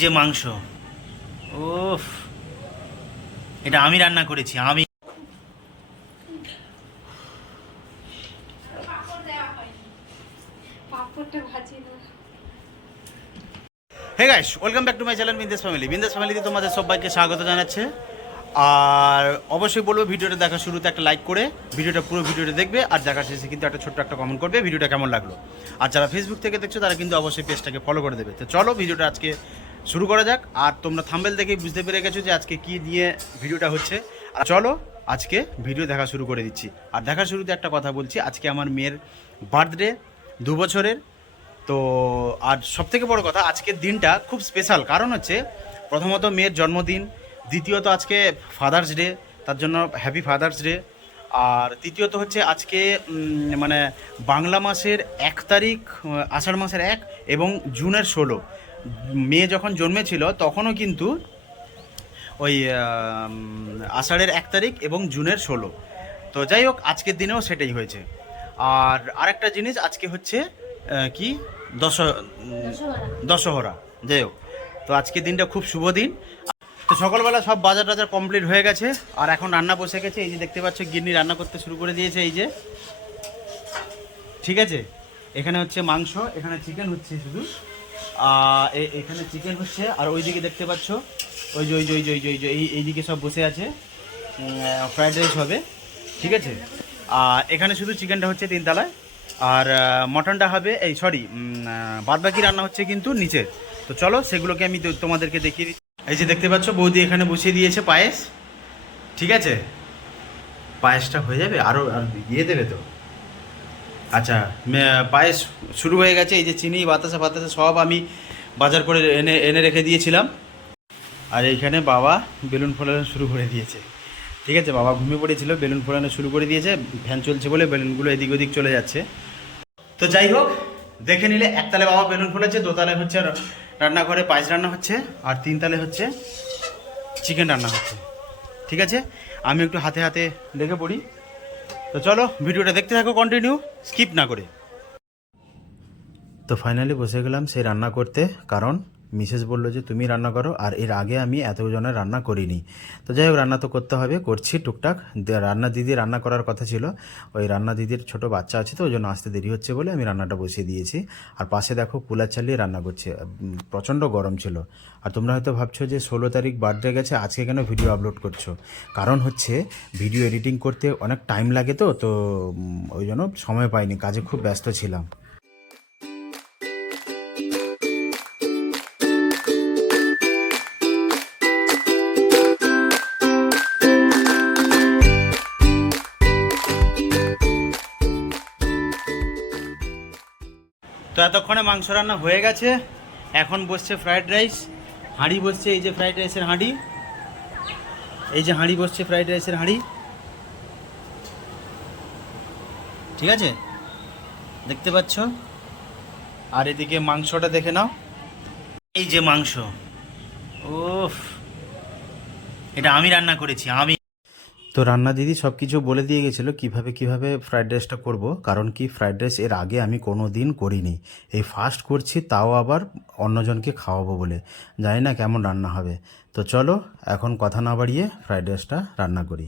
যে মাংস, ওফ, এটা আমি রান্না করেছি আমি। Hey guys, welcome back to my channel Bindesh family. Bindesh ফ্যামিলিতে তোমাদের সবাইকে স্বাগত জানাচ্ছে। আর অবশ্যই বলবো ভিডিওটা দেখা শুরুতে একটা লাইক করে পুরো ভিডিওটা দেখবে, আর দেখার শেষে কিন্তু একটা ছোট্ট একটা কমেন্ট করবে ভিডিওটা কেমন লাগলো। আর যারা ফেসবুক থেকে দেখছো তারা কিন্তু অবশ্যই পেজটাকে ফলো করে দেবে। তো চলো ভিডিওটা আজকে শুরু করা যাক। আর তোমরা থাম্বনেল দেখেই বুঝতে পেরে গেছো যে আজকে কি নিয়ে ভিডিওটা হচ্ছে। আর চলো আজকে ভিডিও দেখা শুরু করে দিচ্ছি। আর দেখার শুরুতে একটা কথা বলছি, আজকে আমার মেয়ের বার্থডে, 2 বছরের। তো আর সবথেকে বড় কথা, আজকের দিনটা খুব স্পেশাল। কারণ হচ্ছে প্রথমত মেয়ের জন্মদিন, দ্বিতীয়ত আজকে ফাদার্স ডে, তার জন্য হ্যাপি ফাদার্স ডে। আর তৃতীয়ত হচ্ছে আজকে মানে বাংলা মাসের 1 তারিখ, আষাঢ় মাসের 1 এবং জুনের 16। মেয়ে যখন জন্মেছিল তখনও কিন্তু ওই আষাঢ়ের 1 তারিখ এবং জুনের 16। তো যাই হোক, আজকের দিনেও সেটাই হয়েছে। আর আরেকটা জিনিস, আজকে হচ্ছে কি দশহরা। যাই হোক, তো আজকের দিনটা খুব শুভ দিন। তো সকালবেলা সব বাজার টাজার কমপ্লিট হয়ে গেছে, আর এখন রান্না বসে গেছে। এই যে দেখতে পাচ্ছ, গিন্নি রান্না করতে শুরু করে দিয়েছে। এই যে, ঠিক আছে, এখানে হচ্ছে মাংস, এখানে চিকেন হচ্ছে শুধু, এখানে চিকেন হচ্ছে। আর ওইদিকে দেখতে পাচ্ছ, ওই যে ওই যে ওই যে ওই যে ওই যে এইদিকে সব বসে আছে, ফ্রাইড রাইস হবে, ঠিক আছে। আর এখানে শুধু চিকেনটা হচ্ছে 3 তলায়, আর মটনটা হবে, এই সরি, বাদবাকি রান্না হচ্ছে কিন্তু নিচে। তো চলো সেগুলোকে আমি তোমাদেরকে দেখিয়ে দিচ্ছি। এই যে দেখতে পাচ্ছ, বৌদি এখানে বসিয়ে দিয়েছে পায়েস, ঠিক আছে। পায়েসটা হয়ে যাবে, আরও আর দিয়ে দেবে তো। আচ্ছা, পায়েস শুরু হয়ে গেছে। এই যে চিনি, বাতাসা ফাতাসা সব আমি বাজার করে এনে রেখে দিয়েছিলাম। আর এইখানে বাবা বেলুন ফোলানো শুরু করে দিয়েছে, ঠিক আছে। বাবা ঘুমিয়ে পড়েছিল, বেলুন ফোলানো শুরু করে দিয়েছে। ফ্যান চলছে বলে বেলুনগুলো এদিক ওদিক চলে যাচ্ছে। তো যাই হোক, দেখে নিলে, 1 তলায় বাবা বেলুন ফোলেছে, 2 তলায় হচ্ছে রান্নাঘরে পায়েস রান্না হচ্ছে, আর 3 তলায় হচ্ছে চিকেন রান্না হচ্ছে, ঠিক আছে। আমি একটু হাতে হাতে লেগে পড়ি। তো চলো ভিডিওটা দেখতে থাকো কন্টিনিউ, স্কিপ না করে। তো ফাইনালি বসে গেলাম সেই রান্না করতে, কারণ মিসেস বললো যে তুমি রান্না করো, আর এর আগে আমি এতজনের রান্না করিনি। তো যাই হোক, রান্না তো করতে হবে, করছি টুকটাক। রান্না দিদি রান্না করার কথা ছিল, ওই রান্না দিদির ছোট বাচ্চা আছে, তো ওই জন্য আসতে দেরি হচ্ছে বলে আমি রান্নাটা বসিয়ে দিয়েছি। আর পাশে দেখো কুলার চালিয়ে রান্না করছে, প্রচণ্ড গরম ছিল। আর তোমরা হয়তো ভাবছো যে 16 তারিখ বার্থডে গেছে, আজকে কেন ভিডিও আপলোড করছো? কারণ হচ্ছে ভিডিও এডিটিং করতে অনেক টাইম লাগে, তো ওই জন্য সময় পাইনি, কাজে খুব ব্যস্ত ছিলাম। তো এতক্ষণে মাংস রান্না হয়ে গেছে, এখন বসছে ফ্রাইড রাইস। হাঁড়ি বসছে, এই যে ফ্রাইড রাইসের হাঁড়ি, এই যে হাঁড়ি বসছে ফ্রাইড রাইসের হাঁড়ি, ঠিক আছে, দেখতে পাচ্ছ। আর এদিকে মাংসটা দেখে নাও, এই যে মাংস, ওফ, এটা আমি রান্না করেছি আমি। তো রান্না দিদি সব কিছু বলে দিয়ে গেছিলো কিভাবে ফ্রাইড রাইসটা করব। কারণ কি, ফ্রাইড রাইস এর আগে আমি কোনো দিন করিনি, এই ফার্স্ট করছি, তাও আবার অন্যজনকে খাওয়াবো বলে। জানি না কেমন রান্না হবে। তো চলো এখন কথা না বাড়িয়ে ফ্রাইড রাইসটা রান্না করি।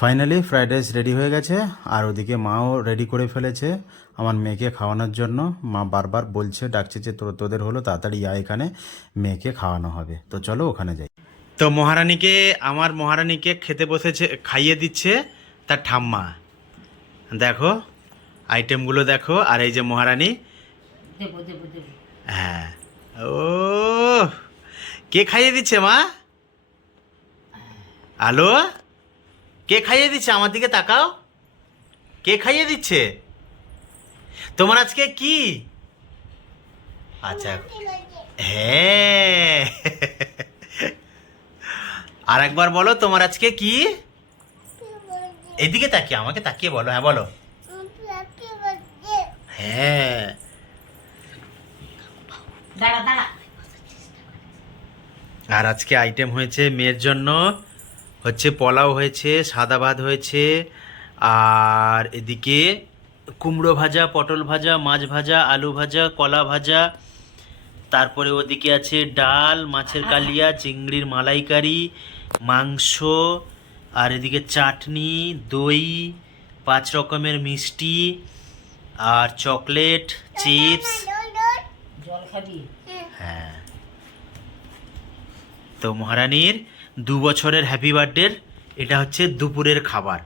ফাইনালি ফ্রাইড রাইস রেডি হয়ে গেছে, আর ওদিকে মাও রেডি করে ফেলেছে আমার মেয়েকে খাওয়ানোর জন্য। মা বারবার বলছে, ডাকছে যে তোদের হলো, তাড়াতাড়ি আয় এখানে, মেয়েকে খাওয়ানো হবে। তো চলো ওখানে যাই। তো আমার মহারানীকে খেতে বসেছে, খাইয়ে দিচ্ছে তার ঠাম্মা। দেখো আইটেমগুলো দেখো, আর এই যে মহারানী। হ্যাঁ, ও কে খাইয়ে দিচ্ছে মা? হ্যালো, কে খাইয়ে দিচ্ছে? আমার দিকে তাকাও, কে খাইয়ে দিচ্ছে? তোমার আজকে কি? আচ্ছা, হ্যাঁ, আর একবার বলো, তোমার আজকে কি? এদিকে তাকিয়ে, আমাকে তাকিয়ে বলো। হ্যাঁ বলো। হ্যাঁ, আর আজকে আইটেম হয়েছে মেয়ের জন্য, হচ্ছে পোলাও হয়েছে, সাদা ভাত হয়েছে, আর এদিকে কুমড়ো ভাজা, পটল ভাজা, মাছ ভাজা, আলু ভাজা, কলা ভাজা, তারপরে ওদিকে আছে ডাল, মাছের কালিয়া, চিংড়ির মালাইকারি, মাংস, আর এদিকে চাটনি, দই, 5 রকমের মিষ্টি, আর চকলেট, চিপস। জল খাবি? হ্যাঁ, তো মহারানীর 2 বছরের হ্যাপি বার্থডের এটা হচ্ছে দুপুরের খাবার।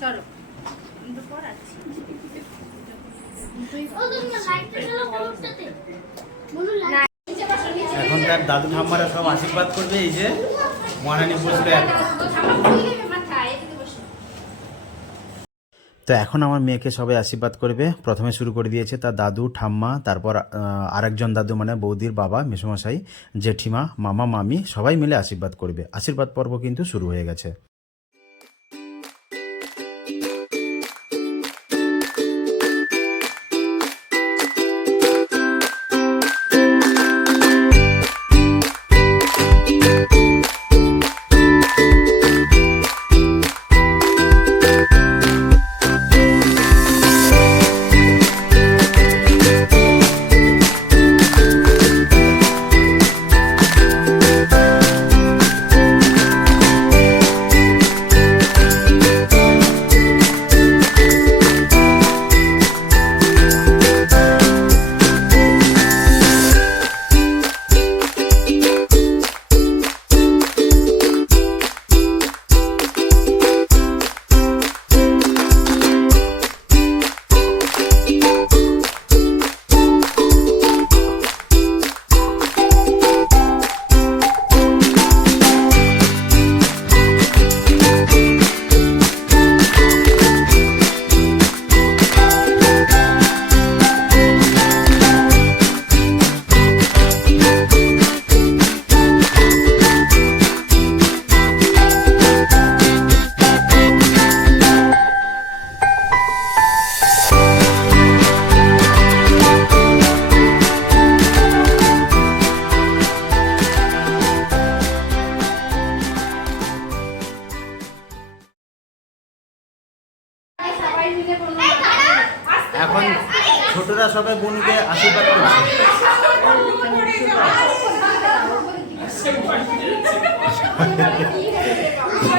চলো এখন তার দাদু ঠাম্মারা সব আশীর্বাদ করবে। এই যে মহারানী বসবে এখন। তো এখন আমার মেয়েকে সবাই আশীর্বাদ করবে। প্রথমে শুরু করে দিয়েছে তার দাদু ঠাম্মা, তারপর আরেকজন দাদু মানে বৌদির বাবা, মেসোমশাই, জেঠিমা, মামা, মামি সবাই মিলে আশীর্বাদ করবে। আশীর্বাদ পর্ব কিন্তু শুরু হয়ে গেছে।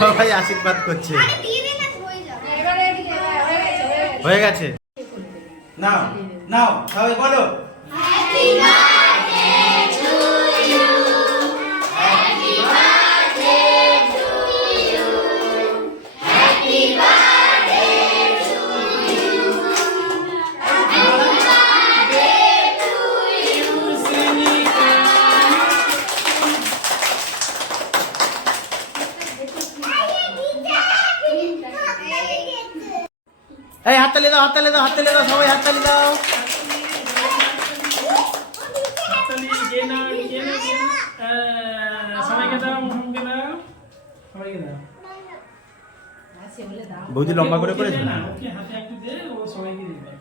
সবাই আশীর্বাদ করছে। হয়ে গেছে। নাও নাও সবাই বলো এই হাততালি দাও, হাততালি দাও, হাততালি দাও, সবাই হাততালি দাও। সবাইকে দাও, মুখে দাও, সবাইকে দাও। বৌদি লম্বা করে করেছে না, ওকে হাতে একটু দে, ও সবাইকে দিবে।